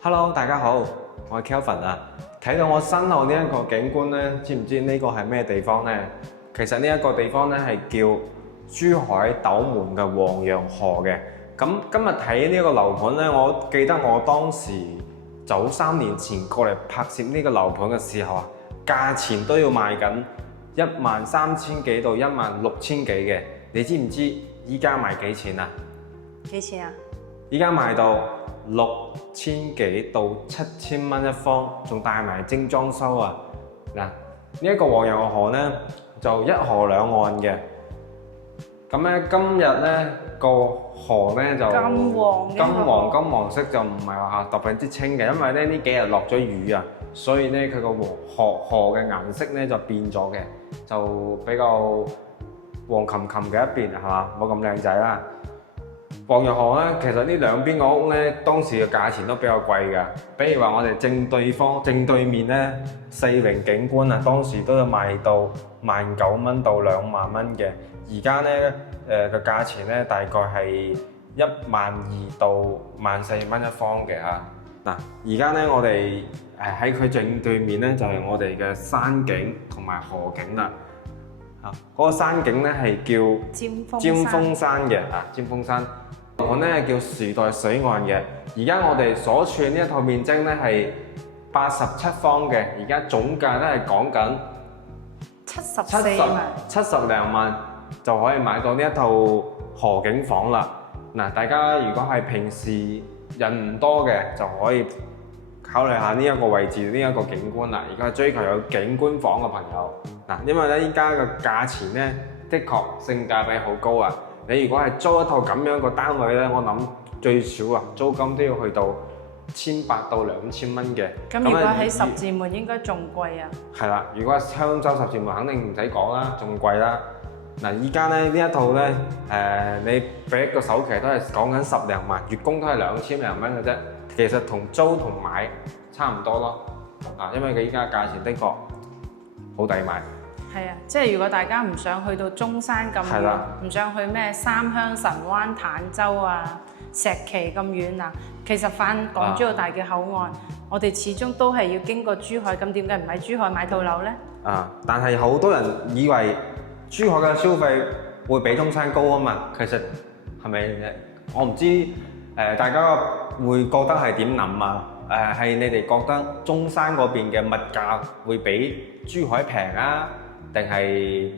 Hello，大家好，我係 Kelvin 啊。睇到我身後呢一個景觀呢，知唔知呢個係咩地方呢？其實呢一個地方呢係叫珠海斗門嘅黃楊河嘅。咁今日睇呢個樓盤呢，我記得我當時早3年前過嚟拍攝呢個樓盤嘅時候啊，價錢都要賣緊13000幾到16000幾嘅。你知唔知依家賣幾錢啊？幾錢啊？依家賣到6000幾到7000蚊一方，仲帶埋精裝修啊！嗱，呢一個黃楊河呢，就一河兩岸嘅。咁咧今日呢個河呢，就金黃色，就唔係話特別之清嘅，因為咧呢幾日落咗雨啊，所以呢，佢個河嘅顏色呢就變咗嘅，就比較黃冚冚嘅一邊係嘛，冇咁靚仔啦。黃楊河咧，其實呢兩邊個屋咧，當時嘅價錢都比較貴㗎。比如話我哋正對面咧，四榮景觀啊，當時都要賣到19000蚊到20000蚊嘅。而家咧個價錢咧，大概係12000到14000蚊一方嘅嚇。嗱，而家咧我哋喺佢正對面咧，就係我哋嘅山景同埋河景啦。啊，嗰個山景咧係叫尖峰山嘅啊，尖峰山。我咧叫時代水岸嘅。而家我哋所處呢一套面積咧係87方嘅，而家總價咧係講緊70零萬就可以買到呢一套河景房啦。嗱，大家如果係平時人唔多嘅，就可以考慮下呢一個位置，呢一個景觀啦。而家追求有景觀房嘅朋友，嗱，因為咧依家嘅價錢咧，的確性價比好高啊！你如果係租一套咁樣個單位咧，我諗最少啊，租金都要去到1800到2000蚊嘅。咁如果喺十字門應該仲貴啊？係啦，如果係香洲十字門肯定唔使講啦，仲貴啦。嗱，依家咧呢一套咧，你俾一個首期都係講緊10零萬，月供都係2000零蚊嘅啫。其實同租同買差唔多咯。啊，因為佢依家價錢的確好抵買。係啊，即係如果大家唔想去到中山咁遠，唔想去咩三鄉、神灣、坦洲啊、石岐咁遠啊，其實返港珠澳大橋口岸，我哋始終都係要經過珠海，咁點解唔喺珠海買套樓呢？啊，但係好多人以為珠海嘅消費會比中山高啊嘛，其實係咪？我唔知大家會覺得係點諗啊？係你哋覺得中山嗰邊嘅物價會比珠海平啊？定係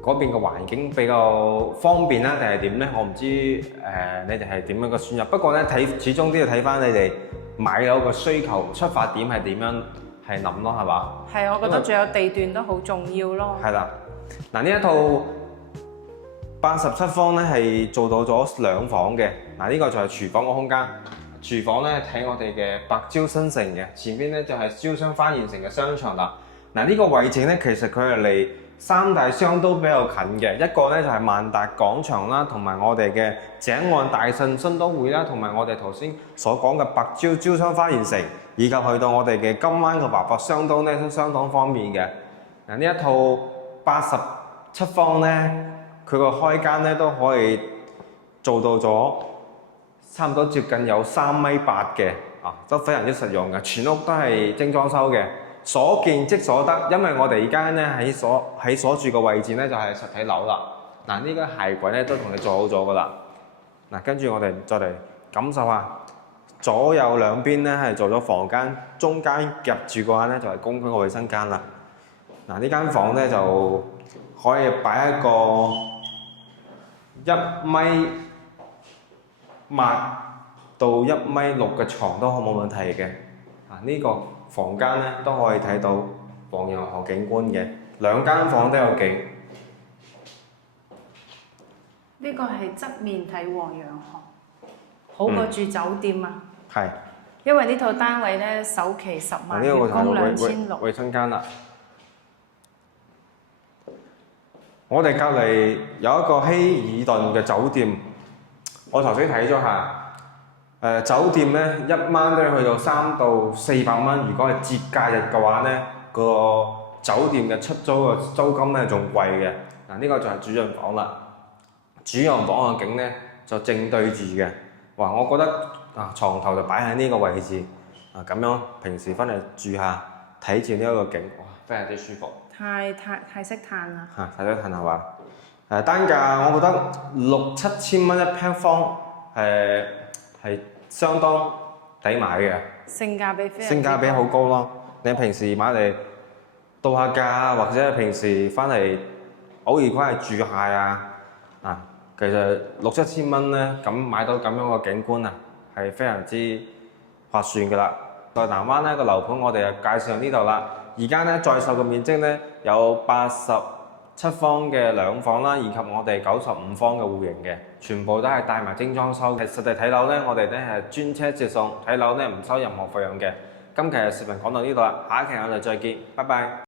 嗰邊嘅環境比較方便啦，定係點呢？我唔知你哋係點樣嘅選擇。不過呢，始終都要睇翻你哋買樓嘅需求出發點係點樣係諗咯，係嘛？係啊，我覺得仲有地段都好重要咯。係啦，嗱，呢一套87方呢係做到咗2房嘅。嗱，呢個就係廚房嘅空間。廚房呢睇我哋嘅白蕉新城嘅，前邊呢就係招商花園城嘅商場啦。嗱，呢個位置咧，其實佢係離3大商都比較近嘅，一個咧就係萬達廣場啦，同埋我哋嘅井岸大信新都會啦，同埋我哋頭先所講嘅白蕉招商花園城，以及去到我哋嘅金灣嘅華發商都咧都相當方便嘅。嗱，呢一套87方咧，佢個開間咧都可以做到咗差唔多接近有3.8米嘅，啊，都非常之實用嘅，全屋都係精裝修嘅。所見即所得，因為我哋而家咧喺所住嘅位置咧就係實體樓啦。嗱，呢個鞋櫃咧都同你做好咗噶啦。嗱，跟住我哋再嚟感受下，左右兩邊咧係做咗房間，中間夾住嘅話咧就係公共嘅衞生間啦。嗱，呢間房咧就可以擺一個1.8米到1.6米嘅床都好冇問題嘅。啊，呢個房間咧都可以睇到黃楊河景觀嘅，2間房都有景。呢個係側面睇黃楊河，好過住酒店啊！係，因為呢套單位咧首期10萬，月供2600。衛生間啦。我哋隔離有一個希爾頓嘅酒店，我頭先睇咗下。酒店咧1晚都要去到300到400蚊，如果係節假日嘅話咧，個酒店嘅出租嘅租金咧仲貴嘅。嗱，呢個就係主人房啦。主人房嘅景咧就正對住嘅，哇！我覺得床頭就擺喺呢個位置，咁樣平時翻嚟住下，睇住呢一個景，哇，非常之舒服。太識嘆啦！太識嘆係嘛？單價我覺得6、7千蚊一平方係相當抵買嘅，性價比非常之高。性價比好高咯。你平時買嚟度下假，或者係平時翻嚟偶爾翻嚟住下其實6、7千蚊咧，咁買到咁樣嘅景觀係非常之划算㗎啦。在南灣呢個樓盤我哋就介紹到呢度啦。而家咧在售嘅面積咧有87方嘅2房啦，以及我哋95方嘅戶型嘅，全部都係帶埋精裝修。實地睇樓咧，我哋咧係專車接送，睇樓咧唔收任何費用嘅。今期嘅視頻講到呢度啦，下一期我哋再見，拜拜。